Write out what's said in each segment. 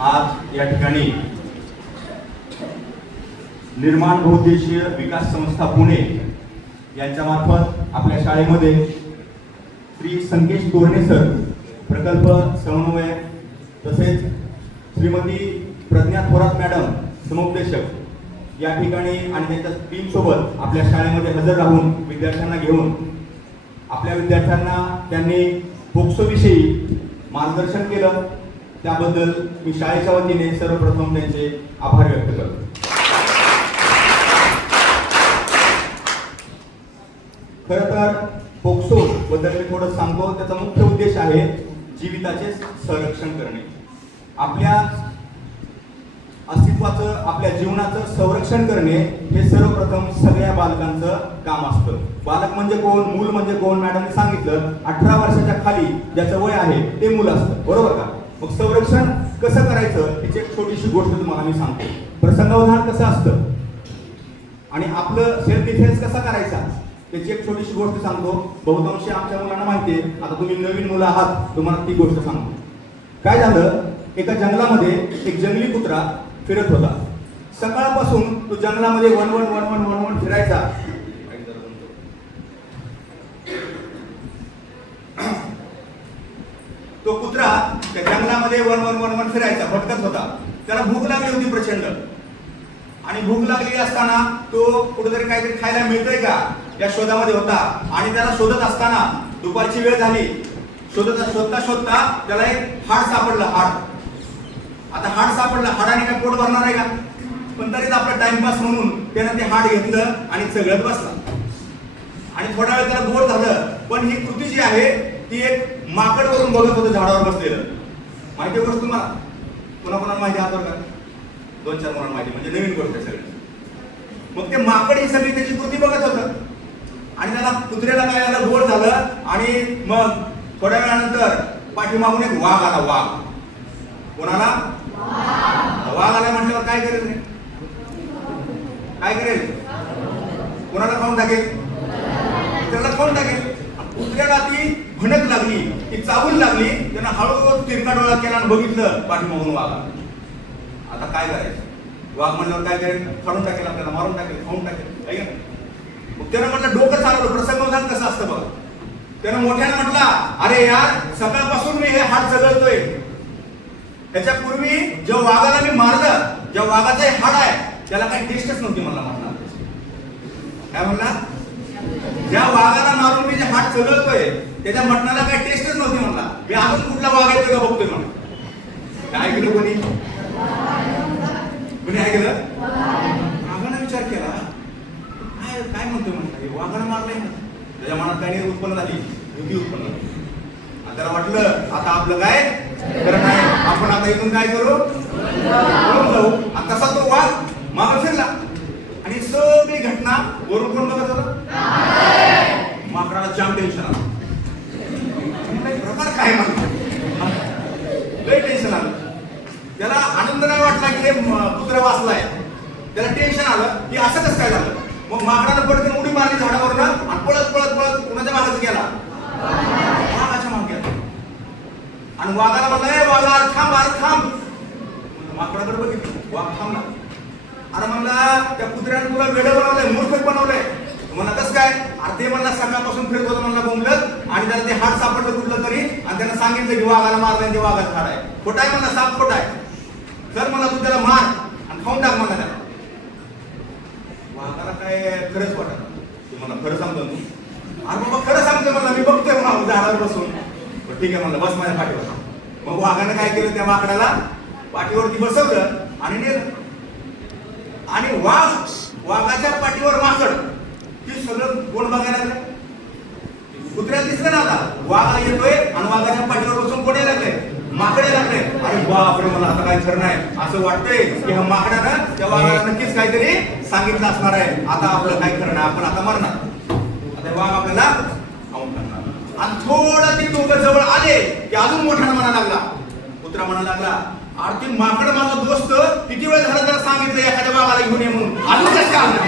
आज या ठिकाणी निर्माण बहुउद्देशीय विकास संस्था पुणे यांच्या मार्फत आपल्या शाळेमध्ये श्री संकेश तोरणे सर प्रकल्प समन्वय तसेच श्रीमती प्रज्ञा थोरात मॅडम समुपदेशक या ठिकाणी आणि त्यांच्या टीम सोबत आपल्या शाळेमध्ये हजर राहून विद्यार्थ्यांना घेऊन आपल्या विद्यार्थ्यांना त्यांनी पोक्सो विषयी मार्गदर्शन केलं। त्याबद्दल मी शाळेच्या वतीने सर्वप्रथम त्यांचे आभार व्यक्त करतो। खरं तर पोक्सो बद्दल मी थोडं सांगतो। त्याचा मुख्य उद्देश आहे जीविताचे संरक्षण करणे, आपल्या अस्तित्वाचं आपल्या जीवनाचं संरक्षण करणे हे सर्वप्रथम सगळ्या बालकांचं काम असतं। बालक म्हणजे कोण, मूल म्हणजे कोण? मॅडमने सांगितलं 18 वर्षाच्या खाली ज्याचं वय आहे ते मूल असतं, बरोबर का? मग संरक्षण कसं करायचं याची एक छोटीशी गोष्ट तुम्हाला मी सांगतो। प्रसंगावधान कसं असतं आणि आपलं सेल्फ डिफेन्स कसा करायचा त्याची एक छोटीशी गोष्ट सांगतो। बहुतांशी आमच्या मुलांना माहिती आहे, आता तुम्ही नवीन मुलं आहात, तुम्हाला ती गोष्ट सांगतो। काय झालं, एका जंगलामध्ये एक जंगली कुत्रा फिरत होता। सकाळपासून तो जंगलामध्ये वन फिरायचा। तो कुत्रा त्या जंगलामध्ये वन फिरायचा, भटकत होता। त्याला भूक लागली होती प्रचंड, आणि भूक लागली असताना तो कुठेतरी काहीतरी खायला मिळतंय का या शोधामध्ये होता। आणि त्याला शोधत असताना दुपारची वेळ झाली, शोधता त्याला एक हाड सापडलं। आता हाड सापडलं, हाडाने काय पोट भरणार आहे का? पण तरीच आपला टाइमपास म्हणून त्यानं ते हाड घेतलं आणि चघळत बसला। आणि थोडा वेळ त्याला बोर झालं, पण ही कृती जी आहे ती एक माकड वरून बघत होतं झाडावर बसलेलं। माहिती गोष्ट तुम्हाला? कोणाकोणाला माहिती हातवर का? 2-4 मुलांना माहिती, म्हणजे नवीन गोष्ट आहे सगळी। मग ते माकड ही सगळी त्याची कृती बघत होतं आणि त्याला कुत्र्याला काय झालं, बोर झालं। आणि मग थोड्या वेळानंतर पाठीमागून एक वाघ आला। वाघ कोणाला? वाघ आला म्हटल्यावर काय करेल? काय करेल? कोणाला खाऊन टाकेल? कुत्र्याला खाऊन टाकेल। कुत्र्याला ती भणक लागली, ती चावून लागली। त्यानं हळूहळू तिरका डोळा केला आणि बघितलं पाठीमागून वाघ। आता काय करायचं? वाघ म्हणल्यावर काय करेल? खाऊन टाकेल, आपल्याला मारून टाकेल, खाऊन टाकेल, काय? मग त्यानं म्हटलं, डोकं चालवलं। प्रसंगावधान कसं असतं बघा। त्यानं मोठ्यानं म्हटला, अरे यार, सकाळपासून मी हे हाड चघळतोय। त्याच्यापूर्वी ज्या वाघाला मी मारलं, ज्या वाघाचं हे हाड आहे त्याला काही टेस्टच नव्हती मला म्हणला। काय म्हणला? ज्या वाघाला मारून मी जे हाड चघळतोय त्याच्या मटणाला काही टेस्टच नव्हती म्हणला। मी अजून कुठला वाघ येतोय का बघतोय म्हणून। काय केलं कोणी? काय केलं? वाघानं विचार केला, काय म्हणतोय म्हणला, वाघानं मारलंय ना। त्याच्या मनात काही उत्पन्न झाली, भीती उत्पन्न झाली। त्याला वाटलं आता आपलं काय खरं नाही, आपण आता इथून काय करू, पळून जाऊ। आणि तसा तो वाघ मागे फिरला आणि सगळी घटना वरून कोण बघत होता? माकडाला जाम टेन्शन आलं। प्रकार काय म्हणतो, लय टेन्शन आलं त्याला। आनंद नाही वाटला की हे कुत्रा वाचलाय, त्याला टेन्शन आलं की असं कसं काय झालं। मग माकडानं पटकन उडी मारली झाडावरनं आणि पळत कुणाच्या मागेच गेला? वाघाच्या मागे गेला। आणि वाघाला म्हणलं, वाघा थांब। माकडाकडे बघितलं, वाघ थांबला। अरे म्हणला, त्या कुत्र्याने तुला वेडं बनवलंय, मूर्ख बनवलंय। म्हणला कसं काय? अरे ते म्हणला सकाळपासून फिरत होतं म्हणला बोंबलत, आणि त्याला ते हाड सापडलं कुठलं तरी, आणि त्यानं सांगितलं की वाघाला मारलंय, ते वाघाचं हाड आहे। खोटं आहे म्हणला, साप खोटं आहे। तर म्हणला तू त्याला मार आणि खाऊन टाक म्हणला त्याला। वाघाला काय खरंच वाटत, तू मला खरं सांगतो तू? अरे बाबा खरं सांगतोय म्हणला, मी बघतोय म्हणा झाडावर बसून। ठीक आहे म्हणलं, बस माझ्या पाठीवर। मग वाघानं काय केलं, त्या माकडाला पाठीवरती बसवलं आणि नेलं। आणि वाघाच्या पाठीवर माकड, ती सगळं कोण बघायला लागलं? कुत्र्याला दिसलं ना आता वाघ येतोय आणि वाघाच्या पाठीवर बसून कोण लागले? माकडे लागले। अरे बापरे, मला आता काय खरं नाही असं वाटतंय की ह्या माकडानं त्या वाघाला नक्कीच काहीतरी सांगितलं असणार आहे। आता आपलं काय खरं नाही, आपण आता मरणार। आता वाघ आपल्याला खाऊन टाकणार। आणि थोडं ते दोघं जवळ आले की अजून मोठ्यानं म्हणायला लागला, कुत्रा म्हणायला लागला, अरे ते माकड माझा दोस्त, किती वेळ झाला त्याला सांगितलं एखाद्या वाघाला घेऊन ये म्हणून, अजून कसं काय आलं?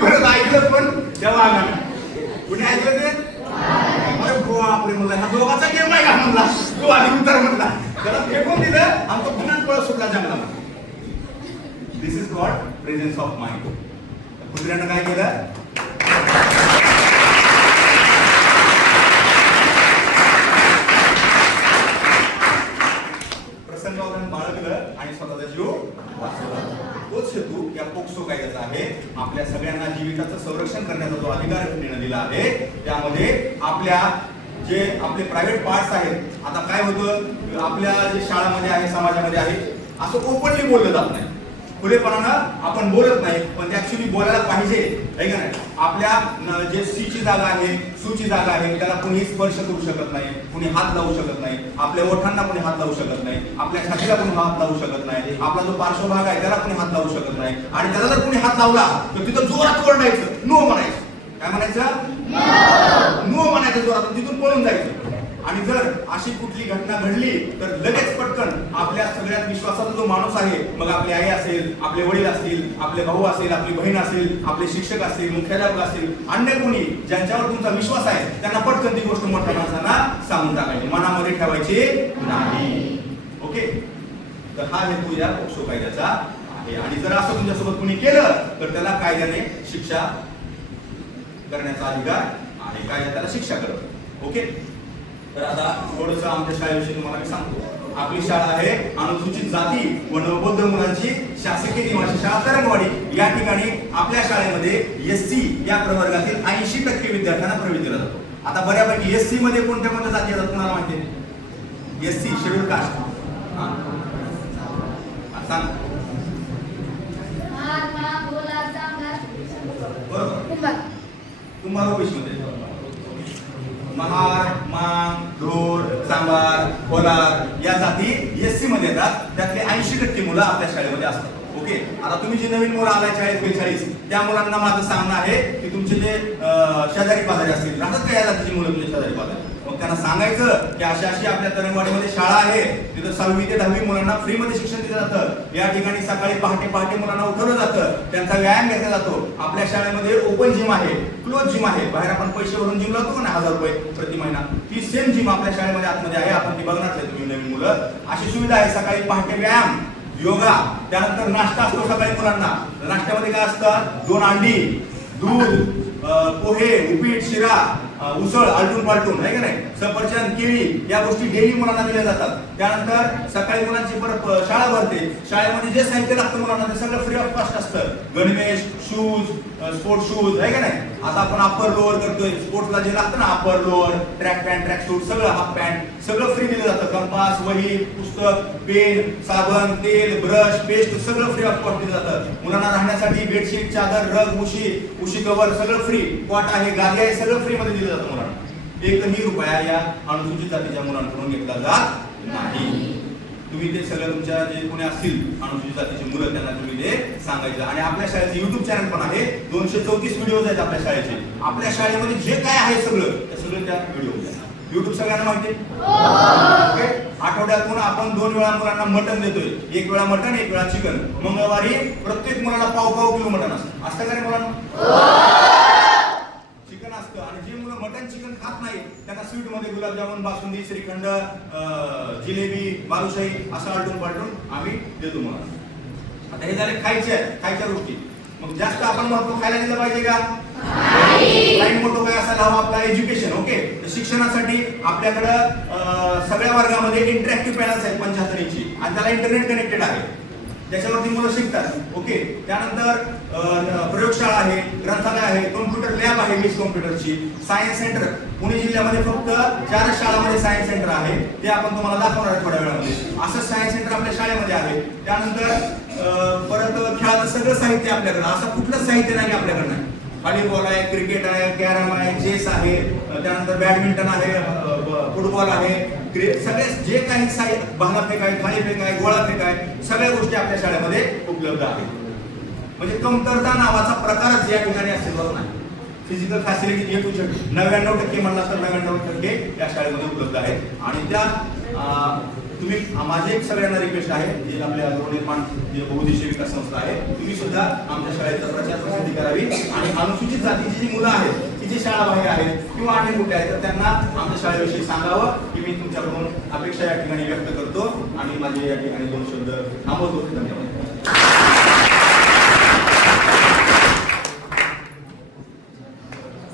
परत ऐकलं पण त्या वाघानं, कुणी ऐकलं ते? अरे बापरे म्हणला, हा दोघाचा गेम आहे का म्हणला. तो आधी उतर म्हणला, त्याला फेकून दिलं आणि तो पुन्हा पळत सुटला जंगलामध्ये. This is called presence of mind. कुत्र्यानं काय केलं, प्रसंगावरून बाळगलं आणि स्वतःचा जीव वाचवला. तोच हेतू या पोक्सो कायद्याचा आहे. आपल्या सगळ्यांना जीविताचं संरक्षण करण्याचा जो अधिकार घटनेनं दिला आहे, त्यामध्ये आपल्या जे आपले प्रायव्हेट पार्ट्स आहेत. आता काय होतं, आपल्या जे शाळामध्ये आहे, समाजामध्ये आहे, असं ओपनली बोललं जात नाही, खुलेपणानं आपण बोलत नाही, पण ते ऍक्च्युली बोलायला पाहिजे, आहे का नाही. आपल्या जे सीची जागा आहे, सूची जागा आहे, त्याला कुणी स्पर्श करू शकत नाही, कुणी हात लावू शकत नाही, आपल्या ओठांना कुणी हात लावू शकत नाही, आपल्या छातीला कुणी हात लावू शकत नाही, आपला जो पार्श्वभाग आहे त्याला कुणी हात लावू शकत नाही. आणि त्याला जर कुणी हात लावला तर तिथं जोरात ओरडायचं, नो म्हणायचं. काय म्हणायचं, नो म्हणायचं जोरात, तिथून पळून जायचं. आणि जर अशी कुठली घटना घडली तर लगेच पटकन आपल्या सगळ्यात विश्वासाचा जो माणूस आहे, मग आपली आई असेल, आपले वडील असतील, आपले भाऊ असेल, आपली बहीण असेल, आपले शिक्षक असतील, मुख्याध्यापक असतील, अन्य कोणी ज्यांच्यावर तुमचा विश्वास आहे, त्यांना पटकन ती गोष्ट मोठ्या माणसांना सांगून टाकायची, मनामध्ये ठेवायची नाही. ओके, तर हा हेतू या पोक्सो कायद्याचा आहे. आणि जर असं तुमच्यासोबत कुणी केलं तर त्याला कायद्याने शिक्षा करण्याचा अधिकार आहे. कायदा त्याला शिक्षा करतो. ओके, तर आता थोडंसं आमच्या शाळेविषयी तुम्हाला मी सांगतो. आपली शाळा आहे अनुसूचित जाती व नवबौद्ध मुलांची शासकीय निवासी शाळा तरंगवाडी. या ठिकाणी आपल्या शाळेमध्ये SC या प्रवर्गातील 80% विद्यार्थ्यांना प्रवेश दिला जातो. आता बऱ्यापैकी SC मध्ये कोणत्या कोणत्या जाती येतात तुम्हाला माहिती आहे? SC schedule caste. सांग. बरोबर, कुंभार ओबीसी मध्ये महार, मांग, ढोर, सांबार, कोलार या जाती SC मध्ये येतात. त्यातले 80% मुलं आपल्या शाळेमध्ये असतात. ओके, आता तुम्ही जे नवीन मुलं आलाय शाळेत 42, त्या मुलांना माझं सांगणं आहे की तुमचे जे शेजारी पाजारी असतील, राहतात का या जातीची मुलं तुमच्या शेजारी पाजारी, मग त्यांना सांगायचं की अशी अशी आपल्या तरंगवाडीमध्ये शाळा आहे, तिथं 6वी ते 10वी मुलांना फ्री मध्ये शिक्षण दिलं जातं. या ठिकाणी सकाळी पहाटे मुलांना उठवलं जातं, त्यांचा व्यायाम घेतला जातो. आपल्या शाळेमध्ये ओपन जिम आहे, क्लोज जिम आहे. बाहेर आपण पैसे भरून जिम लावतो ना 1000 रुपये प्रति महिना, ती सेम जिम आपल्या शाळेमध्ये आतमध्ये आहे. आपण ती बघणार आहे तुम्ही नवीन मुलं. अशी सुविधा आहे. सकाळी पहाटे व्यायाम, योगा, त्यानंतर नाश्ता असतो सकाळी मुलांना. नाश्त्यामध्ये काय असतं, 2 अंडी, दूध, पोहे, उपीट, शिरा, उसळ, आलटून पालटून, आहे का नाही, सफरचंद, केळी या गोष्टी डेली मुलांना दिल्या जातात. त्यानंतर सकाळी मुलांची परत शाळा भरते. शाळेमध्ये जे साहित्य लागतं मुलांना ते सगळं फ्री ऑफ कॉस्ट असतं. गणवेश, शूज, स्पोर्ट्स शूज, आहे का नाही. आता आपण अप्पर लोअर करतोय, स्पोर्ट्सला जे लागतं ना, upper lower, track pant, track suit, सगळं हाफ पॅन्ट सगळं फ्री दिलं जातं. कंपास, वही, पुस्तक, पेन, साबण, तेल, ब्रश, पेस्ट सगळं फ्री ऑफ कॉस्ट दिलं जातं. मुलांना राहण्यासाठी बेडशीट, चादर, रग, उशी कव्हर सगळं फ्री. कॉट आहे, गादी आहे, सगळं फ्री मध्ये दिलं जातं मुलांना. 1ही रुपया या अनुसूचित जातीच्या मुलांकडून घेतला जात नाही. तुम्ही ते सगळं तुमच्या जे कोणी असतील अनुसूचित जातीची मुलं त्यांना तुम्ही ते सांगायचं. आणि आपल्या शाळेचे YouTube चॅनल पण आहे. 234 व्हिडिओज आहेत आपल्या शाळेचे. आपल्या शाळेमध्ये जे काय आहे सगळं ते सगळं त्या व्हिडिओ. YouTube सगळ्यांना माहिती आहे. आठवड्यातून आपण 2 वेळा मुलांना मटण देतोय. 1 वेळा मटण, 1 वेळा चिकन. मंगळवारी प्रत्येक मुलाला पाव किलो मटण असतं. असतं का रे मुलांना? चिकन असतं. आणि जे मुलं मटन चिकन खात नाही त्यांना स्वीट मध्ये गुलाबजामुन, बासुंदी, श्रीखंड, जिलेबी, बालुशाही असं आलटून पालटून आम्ही देतो मुलांना. आता हे झाले खायच्या गोष्टी. मग जास्त आपण महत्व खायला दिलं पाहिजे का? नाही. मोठं काय असायला हवं आपला एज्युकेशन. ओके, शिक्षणासाठी आपल्याकडं सगळ्या वर्गामध्ये इंटरॅक्टिव्ह पॅनल्स आहेत 75 इंची आणि त्याला इंटरनेट कनेक्टेड आहे, त्याच्यावरती मुलं शिकतात. ओके, त्यानंतर प्रयोगशाळा आहे, ग्रंथालय आहे, कॉम्प्युटर लॅब आहे 20 कॉम्प्युटरची, सायन्स सेंटर. पुणे जिल्ह्यामध्ये फक्त 4 शाळांमध्ये सायन्स सेंटर आहे. ते आपण तुम्हाला दाखवणार आहे थोड्या वेळामध्ये. असं सायन्स सेंटर आपल्या शाळेमध्ये आहे. त्यानंतर परत खेळाचं सगळं साहित्य आपल्याकडे. असं कुठलं साहित्य नाही आपल्याकडे नाही. व्हॉलीबॉल आहे, क्रिकेट आहे, कॅरम आहे, चेस आहे, त्यानंतर बॅडमिंटन आहे, फुटबॉल आहे, सगळे जे काही साहित्य, भालाफेक आहे, थाळीफेक आहे, गोळाफेक आहे, सगळ्या गोष्टी आपल्या शाळेमध्ये उपलब्ध आहेत. म्हणजे कमतरता नावाचा प्रकारच या ठिकाणी अस्तित्वात नाही. Physical facility A to Z 99% म्हणला तर 99% या शाळेमध्ये उपलब्ध आहेत. आणि त्या तुम्ही, माझी एक सगळ्यांना रिक्वेस्ट आहे, जे आपल्या गृहनिर्माण जे बहुउद्देशीय विकास संस्था आहे, तुम्ही सुद्धा आमच्या शाळेचा प्रचार प्रसिद्धी करावी. आणि अनुसूचित जातीची जी मुलं आहेत की जे शाळाबाहेर आहेत किंवा अन्य कुठे आहेत तर त्यांना आमच्या शाळेविषयी सांगावं की मी तुमच्याकडून अपेक्षा या ठिकाणी व्यक्त करतो आणि माझे या ठिकाणी 2 शब्द थांबवतो. धन्यवाद.